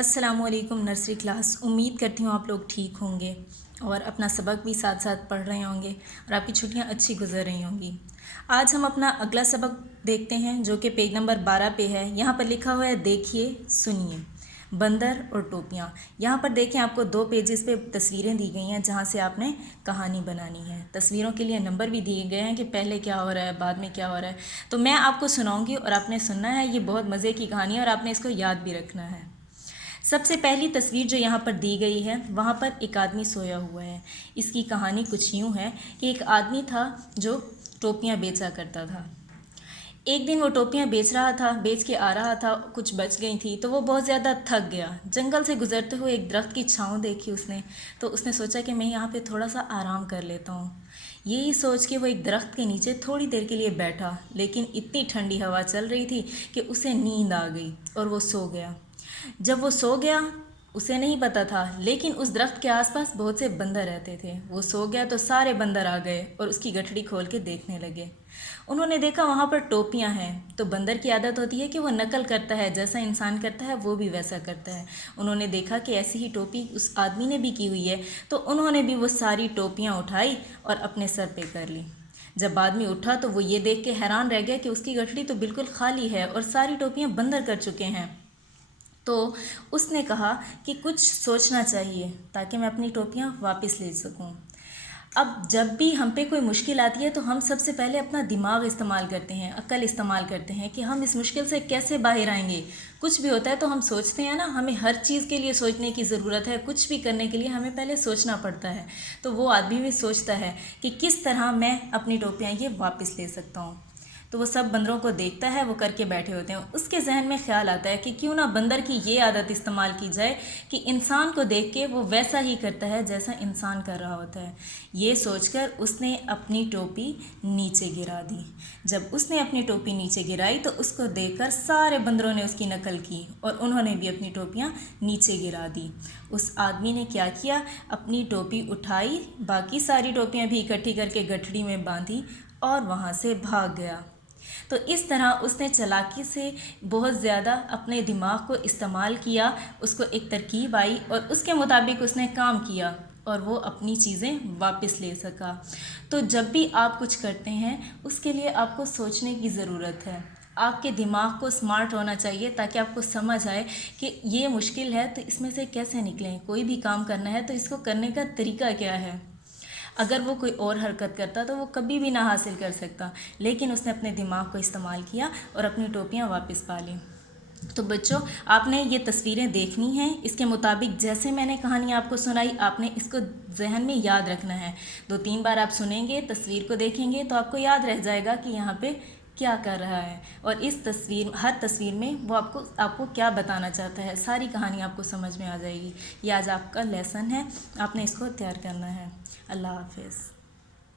السلام علیکم nursery class, امید کرتی ہوں آپ لوگ ٹھیک ہوں گے اور اپنا سبق بھی ساتھ ساتھ پڑھ رہے ہوں گے اور آپ کی چھٹیاں اچھی گزر رہی ہوں گی۔ آج ہم اپنا اگلا سبق دیکھتے ہیں جو کہ پیج نمبر 12 پہ ہے۔ یہاں پر لکھا ہوا ہے دیکھیے سنیے، بندر اور ٹوپیاں۔ یہاں پر دیکھیں آپ کو 2 پیجز پہ تصویریں دی گئی ہیں جہاں سے آپ نے کہانی بنانی ہے۔ تصویروں کے لیے نمبر بھی دیے گئے ہیں کہ پہلے کیا ہو رہا ہے، بعد میں کیا ہو رہا ہے۔ تو میں آپ کو سناؤں گی اور آپ نے سننا ہے۔ یہ بہت مزے کی کہانی ہے اور آپ نے اس کو یاد بھی رکھنا ہے۔ سب سے پہلی تصویر جو یہاں پر دی گئی ہے، وہاں پر ایک آدمی سویا ہوا ہے۔ اس کی کہانی کچھ یوں ہے کہ ایک آدمی تھا جو ٹوپیاں بیچا کرتا تھا۔ ایک دن وہ ٹوپیاں بیچ رہا تھا، بیچ کے آ رہا تھا، کچھ بچ گئی تھی تو وہ بہت زیادہ تھک گیا۔ جنگل سے گزرتے ہوئے ایک درخت کی چھاؤں دیکھی اس نے، تو اس نے سوچا کہ میں یہاں پہ تھوڑا سا آرام کر لیتا ہوں۔ یہی سوچ کے وہ ایک درخت کے نیچے تھوڑی دیر کے لیے بیٹھا، لیکن اتنی ٹھنڈی ہوا چل رہی تھی کہ اسے نیند آ گئی اور وہ سو گیا۔ جب وہ سو گیا، اسے نہیں پتا تھا لیکن اس درخت کے آس پاس بہت سے بندر رہتے تھے۔ وہ سو گیا تو سارے بندر آ گئے اور اس کی گٹھڑی کھول کے دیکھنے لگے۔ انہوں نے دیکھا وہاں پر ٹوپیاں ہیں، تو بندر کی عادت ہوتی ہے کہ وہ نقل کرتا ہے، جیسا انسان کرتا ہے وہ بھی ویسا کرتا ہے۔ انہوں نے دیکھا کہ ایسی ہی ٹوپی اس آدمی نے بھی کی ہوئی ہے، تو انہوں نے بھی وہ ساری ٹوپیاں اٹھائی اور اپنے سر پہ کر لی۔ جب آدمی اٹھا تو وہ یہ دیکھ کے حیران رہ گیا کہ اس کی گٹھڑی تو بالکل خالی ہے اور ساری ٹوپیاں بندر کر چکے ہیں۔ تو اس نے کہا کہ کچھ سوچنا چاہیے تاکہ میں اپنی ٹوپیاں واپس لے سکوں۔ اب جب بھی ہم پہ کوئی مشکل آتی ہے تو ہم سب سے پہلے اپنا دماغ استعمال کرتے ہیں، عقل استعمال کرتے ہیں کہ ہم اس مشکل سے کیسے باہر آئیں گے۔ کچھ بھی ہوتا ہے تو ہم سوچتے ہیں نا، ہمیں ہر چیز کے لیے سوچنے کی ضرورت ہے۔ کچھ بھی کرنے کے لیے ہمیں پہلے سوچنا پڑتا ہے۔ تو وہ آدمی بھی سوچتا ہے کہ کس طرح میں اپنی ٹوپیاں یہ واپس لے سکتا ہوں۔ تو وہ سب بندروں کو دیکھتا ہے، وہ کر کے بیٹھے ہوتے ہیں۔ اس کے ذہن میں خیال آتا ہے کہ کیوں نہ بندر کی یہ عادت استعمال کی جائے کہ انسان کو دیکھ کے وہ ویسا ہی کرتا ہے جیسا انسان کر رہا ہوتا ہے۔ یہ سوچ کر اس نے اپنی ٹوپی نیچے گرا دی۔ جب اس نے اپنی ٹوپی نیچے گرائی تو اس کو دیکھ کر سارے بندروں نے اس کی نقل کی اور انہوں نے بھی اپنی ٹوپیاں نیچے گرا دی۔ اس آدمی نے کیا کیا، اپنی ٹوپی اٹھائی، باقی ساری ٹوپیاں بھی اکٹھی کر کے گٹھڑی میں باندھی اور وہاں سے بھاگ گیا۔ تو اس طرح اس نے چالاکی سے بہت زیادہ اپنے دماغ کو استعمال کیا، اس کو ایک ترکیب آئی اور اس کے مطابق اس نے کام کیا اور وہ اپنی چیزیں واپس لے سکا۔ تو جب بھی آپ کچھ کرتے ہیں اس کے لیے آپ کو سوچنے کی ضرورت ہے۔ آپ کے دماغ کو سمارٹ ہونا چاہیے تاکہ آپ کو سمجھ آئے کہ یہ مشکل ہے تو اس میں سے کیسے نکلیں۔ کوئی بھی کام کرنا ہے تو اس کو کرنے کا طریقہ کیا ہے۔ اگر وہ کوئی اور حرکت کرتا تو وہ کبھی بھی نہ حاصل کر سکتا، لیکن اس نے اپنے دماغ کو استعمال کیا اور اپنی ٹوپیاں واپس پا لیں۔ تو بچوں، آپ نے یہ تصویریں دیکھنی ہیں، اس کے مطابق جیسے میں نے کہانی آپ کو سنائی آپ نے اس کو ذہن میں یاد رکھنا ہے۔ 2-3 بار آپ سنیں گے، تصویر کو دیکھیں گے تو آپ کو یاد رہ جائے گا کہ یہاں پہ کیا کر رہا ہے اور ہر تصویر میں وہ آپ کو کیا بتانا چاہتا ہے۔ ساری کہانی آپ کو سمجھ میں آ جائے گی۔ یہ آج آپ کا لیسن ہے، آپ نے اس کو تیار کرنا ہے۔ اللہ حافظ۔